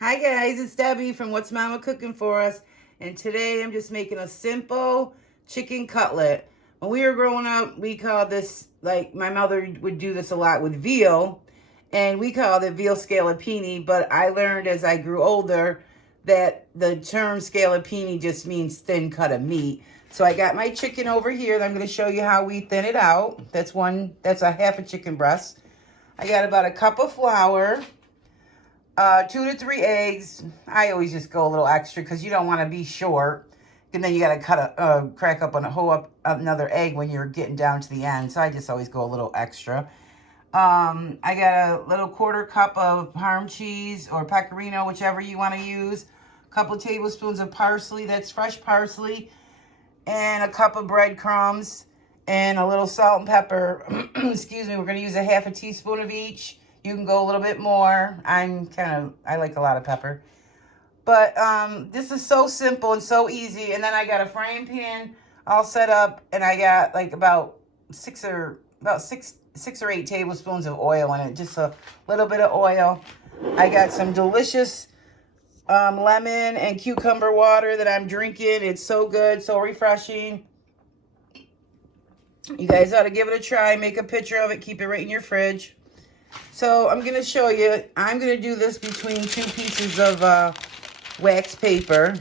Hi guys, it's Debbie from What's Mama Cooking For Us, and today I'm just making a simple chicken cutlet. When we were growing up, we called this, like my mother would do this a lot with veal, and we called it veal scallopini, but I learned as I grew older that the term scallopini just means thin cut of meat. So I got my chicken over here, and I'm going to show you how we thin it out. That's a half a chicken breast. I got about a cup of flour. 2 to 3 eggs. I always just go a little extra because you don't want to be short. And then you got to crack up on another egg when you're getting down to the end. So I just always go a little extra. I got a little 1/4 cup of Parm cheese or pecorino, whichever you want to use. A couple of tablespoons of parsley, that's fresh parsley. And a cup of breadcrumbs. And a little salt and pepper. Excuse me, we're going to use a half a teaspoon of each. You can go a little bit more. I like a lot of pepper. But this is so simple and so easy. And then I got a frying pan all set up, and I got like about six or 8 tablespoons of oil in it. Just a little bit of oil. I got some delicious lemon and cucumber water that I'm drinking. It's so good, so refreshing. You guys ought to give it a try. Make a picture of it. Keep it right in your fridge. So I'm going to show you. I'm going to do this between 2 pieces of wax paper.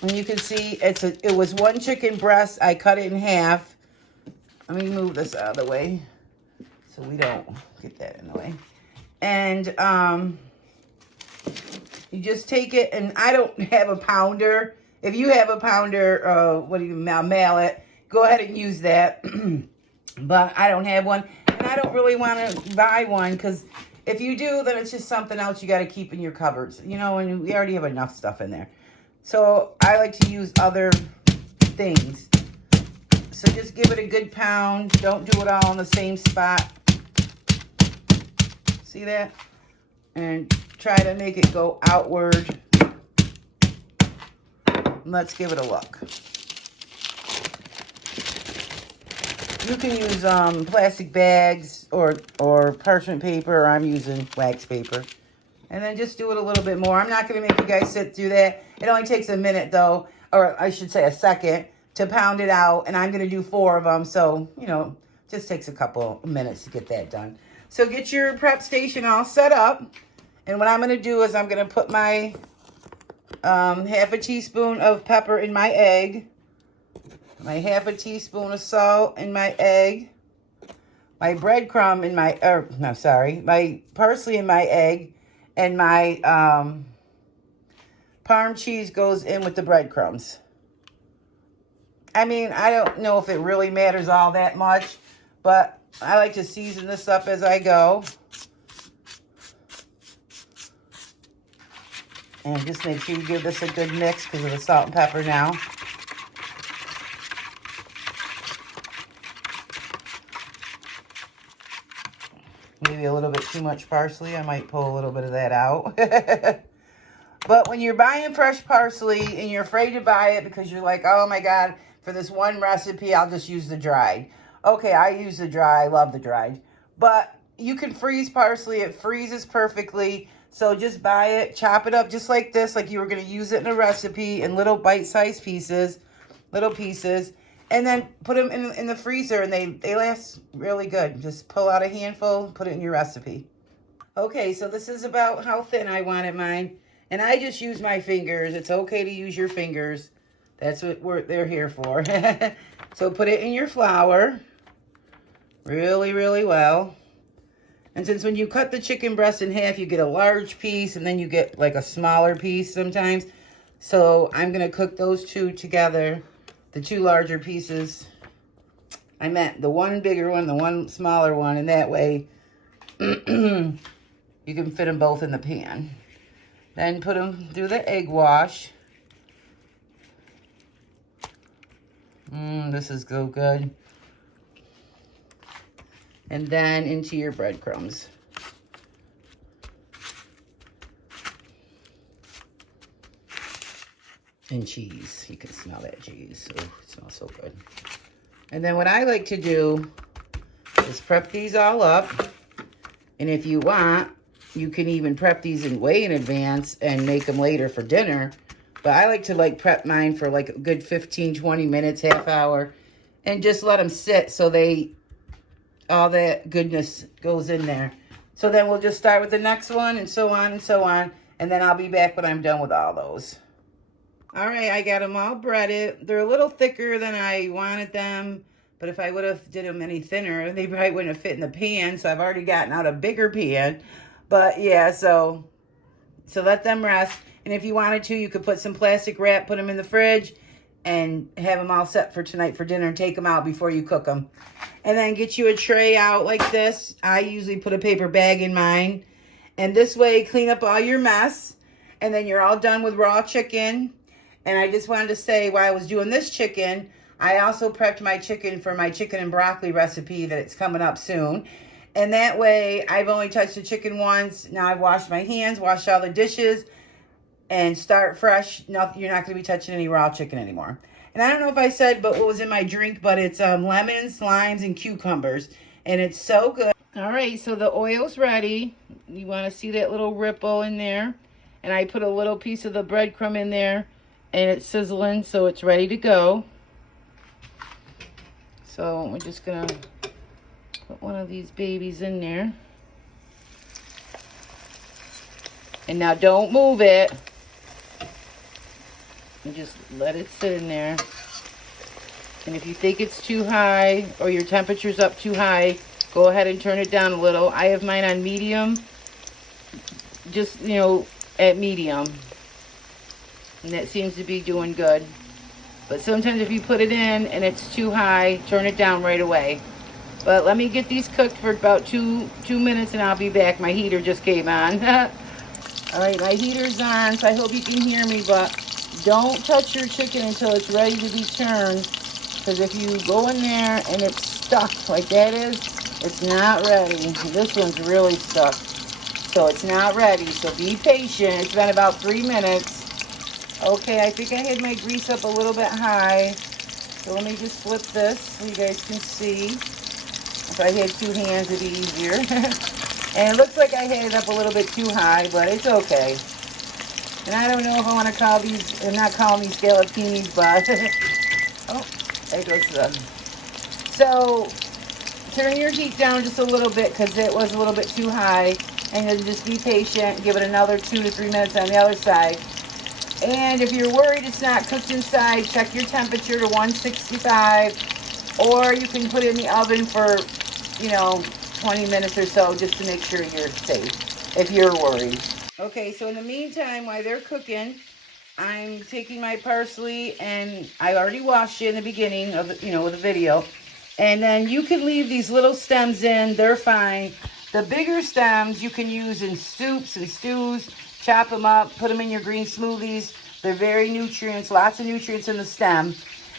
And you can see it was 1 chicken breast. I cut it in half. Let me move this out of the way so we don't get that in the way. And you just take it, and I don't have a pounder. If you have a pounder, mallet, go ahead and use that. But I don't have one, and I don't really want to buy one, because if you do, then it's just something else you got to keep in your cupboards, you know, and we already have enough stuff in there. So I like to use other things. So just give it a good pound. Don't do it all in the same spot. See that? And try to make it go outward. Let's give it a look. You can use plastic bags or parchment paper, or I'm using wax paper. And then just do it a little bit more. I'm not going to make you guys sit through that. It only takes a minute, though, or I should say a second, to pound it out. And I'm going to do 4 of them. So, you know, just takes a couple of minutes to get that done. So get your prep station all set up. And what I'm going to do is I'm going to put my half a teaspoon of pepper in my egg. My half a teaspoon of salt in my egg, my breadcrumb in my, my parsley in my egg, and my Parm cheese goes in with the breadcrumbs. I mean, I don't know if it really matters all that much, but I like to season this up as I go. And just make sure you give this a good mix because of the salt and pepper now. Maybe a little bit too much parsley. I might pull a little bit of that out. But when you're buying fresh parsley and you're afraid to buy it because you're like, oh my God, for this one recipe, I'll just use the dried. Okay, I use the dry. I love the dried. But you can freeze parsley. It freezes perfectly. So just buy it, chop it up just like this, like you were going to use it in a recipe in little bite-sized pieces, little pieces. And then put them in the freezer, and they last really good. Just pull out a handful, put it in your recipe. Okay, so this is about how thin I wanted mine. And I just use my fingers. It's okay to use your fingers. That's what they're here for. So put it in your flour really, really well. And since when you cut the chicken breast in half, you get a large piece, and then you get like a smaller piece sometimes. So I'm going to cook those 2 together. The 2 larger pieces. I meant the one bigger one, the one smaller one, and that way you can fit them both in the pan. Then put them through the egg wash. This is so good. And then into your breadcrumbs. And cheese. You can smell that cheese. Oh, it smells so good. And then what I like to do is prep these all up. And if you want, you can even prep these way in advance and make them later for dinner. But I like to like prep mine for like a good 15, 20 minutes, half hour, and just let them sit so all that goodness goes in there. So then we'll just start with the next one and so on and so on. And then I'll be back when I'm done with all those. All right, I got them all breaded. They're a little thicker than I wanted them. But if I would have did them any thinner, they probably wouldn't have fit in the pan. So I've already gotten out a bigger pan. But yeah, so let them rest. And if you wanted to, you could put some plastic wrap, put them in the fridge, and have them all set for tonight for dinner and take them out before you cook them. And then get you a tray out like this. I usually put a paper bag in mine. And this way, clean up all your mess. And then you're all done with raw chicken. And I just wanted to say, while I was doing this chicken, I also prepped my chicken for my chicken and broccoli recipe that it's coming up soon. And that way, I've only touched the chicken once. Now I've washed my hands, washed all the dishes, and start fresh. No, you're not going to be touching any raw chicken anymore. And I don't know if I said but what was in my drink, but it's lemons, limes, and cucumbers. And it's so good. All right, so the oil's ready. You want to see that little ripple in there. And I put a little piece of the breadcrumb in there. And it's sizzling, so it's ready to go. So we're just going to put one of these babies in there. And now don't move it. And just let it sit in there. And if you think it's too high or your temperature's up too high, go ahead and turn it down a little. I have mine on medium. Just, at medium. And that seems to be doing good. But sometimes if you put it in and it's too high, turn it down right away. But let me get these cooked for about two minutes and I'll be back. My heater just came on. All right, my heater's on, so I hope you can hear me, but don't touch your chicken until it's ready to be turned. Because if you go in there and it's stuck like that is, it's not ready. This one's really stuck. So it's not ready, so be patient. It's been about 3 minutes. Okay, I think I had my grease up a little bit high. So let me just flip this so you guys can see. If I had 2 hands, it'd be easier. And it looks like I had it up a little bit too high, but it's okay. And I don't know if I want to call these, I'm not calling these scallopinis, but... oh, there goes the... So, turn your heat down just a little bit because it was a little bit too high. And then just be patient. Give it another 2 to 3 minutes on the other side. And if you're worried it's not cooked inside, check your temperature to 165. Or you can put it in the oven for, 20 minutes or so just to make sure you're safe, if you're worried. Okay, so in the meantime, while they're cooking, I'm taking my parsley, and I already washed it in the beginning of the, the video. And then you can leave these little stems in, they're fine. The bigger stems you can use in soups and stews. Chop them up, put them in your green smoothies. They're very nutrients, lots of nutrients in the stem.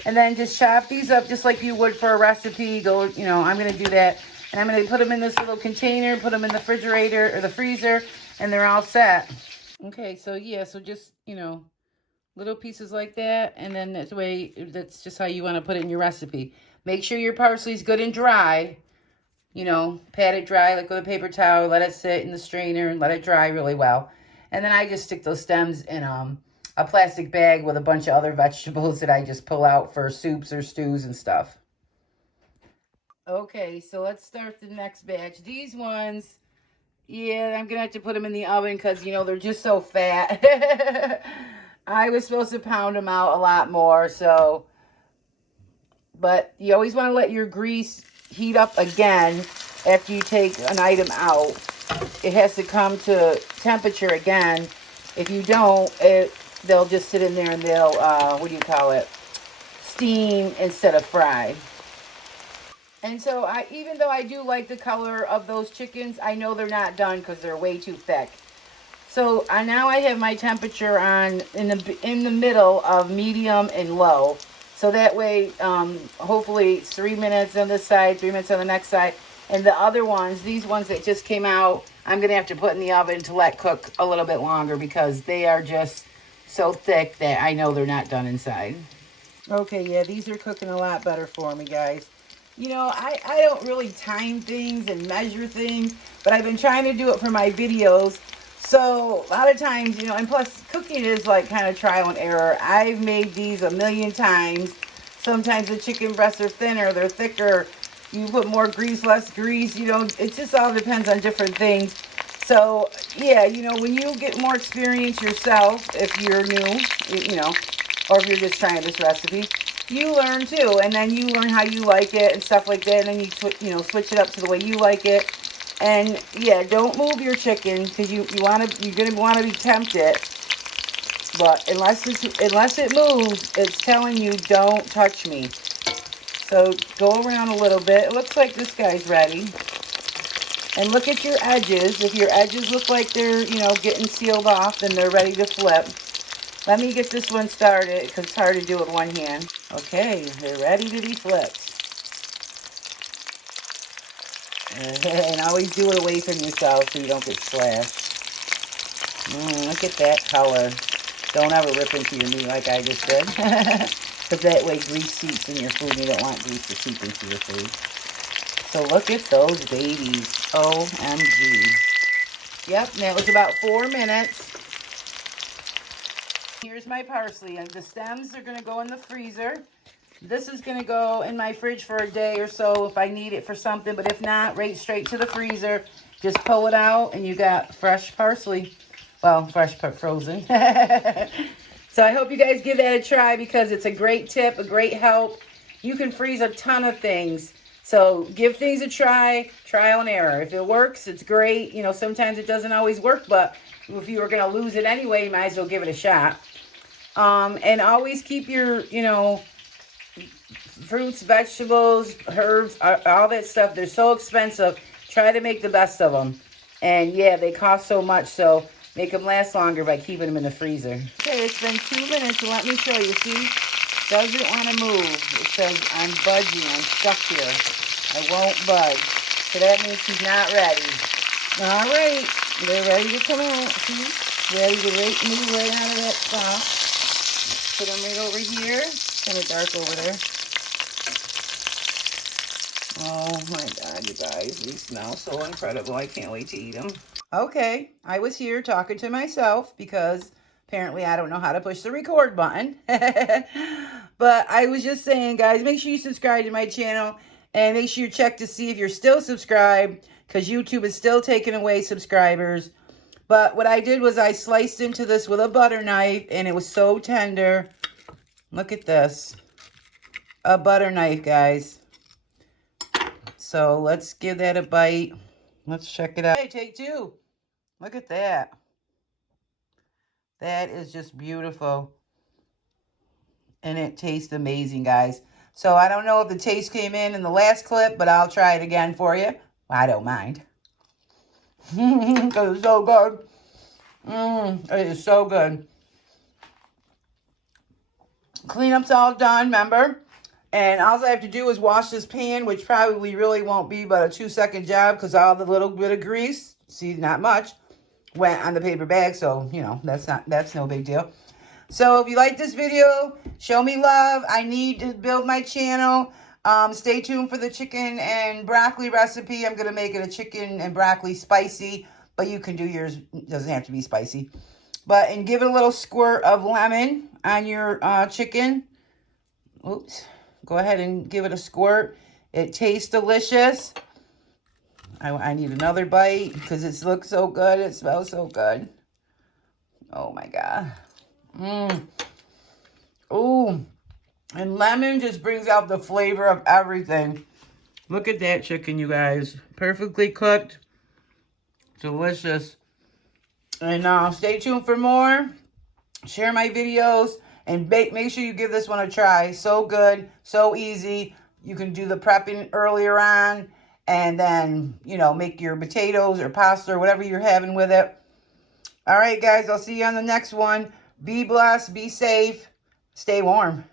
And then just chop these up just like you would for a recipe. I'm going to do that. And I'm going to put them in this little container, put them in the refrigerator or the freezer, and they're all set. Okay, so yeah, so just, little pieces like that. And then that's just how you want to put it in your recipe. Make sure your parsley's good and dry. Pat it dry like with a paper towel. Let it sit in the strainer and let it dry really well. And then I just stick those stems in a plastic bag with a bunch of other vegetables that I just pull out for soups or stews and stuff. Okay, so let's start the next batch. These ones, yeah, I'm going to have to put them in the oven because, they're just so fat. I was supposed to pound them out a lot more, so. But you always want to let your grease heat up again after you take an item out. It has to come to temperature again. If you don't, they'll just sit in there and they'll, steam instead of fry. And so even though I do like the color of those chickens, I know they're not done because they're way too thick. So now I have my temperature on in the middle of medium and low. So that way, hopefully it's 3 minutes on this side, 3 minutes on the next side. And the other ones, these ones that just came out, I'm going to have to put in the oven to let cook a little bit longer because they are just so thick that I know they're not done inside. Okay, yeah, these are cooking a lot better for me, guys. You know, I don't really time things and measure things, but I've been trying to do it for my videos. So a lot of times, you know, and plus cooking is like kind of trial and error. I've made these a million times. Sometimes the chicken breasts are thinner, they're thicker. You put more grease, less grease, you know, it just all depends on different things. So, yeah, you know, when you get more experience yourself, if you're new, you know, or if you're just trying this recipe, you learn too. And then you learn how you like it and stuff like that. And then you know, switch it up to the way you like it. And yeah, don't move your chicken because you're gonna want to be tempted. But unless it moves, it's telling you don't touch me. So go around a little bit. It looks like this guy's ready. And look at your edges. If your edges look like they're, you know, getting sealed off, then they're ready to flip. Let me get this one started because it's hard to do with one hand. Okay, they're ready to be flipped. And always do it away from yourself so you don't get slashed. Look at that color. Don't ever rip into your meat like I just did. Because that way grease seeps in your food and you don't want grease to seep into your food. So look at those babies. OMG. Yep, and that was about 4 minutes. Here's my parsley. And the stems are going to go in the freezer. This is going to go in my fridge for a day or so if I need it for something. But if not, right straight to the freezer. Just pull it out and you got fresh parsley. Well, fresh frozen. So I hope you guys give that a try because it's a great tip, a great help. You can freeze a ton of things. So give things a try, trial and error. If it works, it's great. You know, sometimes it doesn't always work, but if you were going to lose it anyway, you might as well give it a shot. And always keep your, you know, fruits, vegetables, herbs, all that stuff. They're so expensive. Try to make the best of them. And yeah, they cost so much, so make them last longer by keeping them in the freezer. Okay, it's been 2 minutes, so let me show you. See? Doesn't want to move. It says, I'm budging. I'm stuck here. I won't budge. So that means he's not ready. All right. They're ready to come out. See? Ready to move right out of that spot. Put them right over here. It's kind of dark over there. Oh my God, you guys. These smell so incredible. I can't wait to eat them. Okay. I was here talking to myself because apparently I don't know how to push the record button. But I was just saying, guys, make sure you subscribe to my channel. And make sure you check to see if you're still subscribed. Because YouTube is still taking away subscribers. But what I did was I sliced into this with a butter knife. And it was so tender. Look at this. A butter knife, guys. So let's give that a bite. Let's check it out. Hey, take two. Look at that. That is just beautiful. And it tastes amazing, guys. So I don't know if the taste came in the last clip, but I'll try it again for you. I don't mind. Because it's so good. It is so good. Cleanup's all done, remember? And all I have to do is wash this pan, which probably really won't be but a 2-second job because all the little bit of grease, see, not much, went on the paper bag. So, you know, that's no big deal. So if you like this video, show me love. I need to build my channel. Stay tuned for the chicken and broccoli recipe. I'm going to make it a chicken and broccoli spicy, but you can do yours. It doesn't have to be spicy. And give it a little squirt of lemon on your chicken. Oops. Go ahead and give it a squirt. It tastes delicious. I need another bite because it looks so good. It smells so good. Oh my God. Ooh. And lemon just brings out the flavor of everything. Look at that chicken, you guys. Perfectly cooked. Delicious. And stay tuned for more. Share my videos. And make sure you give this one a try. So good. So easy. You can do the prepping earlier on. And then, you know, make your potatoes or pasta or whatever you're having with it. All right, guys. I'll see you on the next one. Be blessed. Be safe. Stay warm.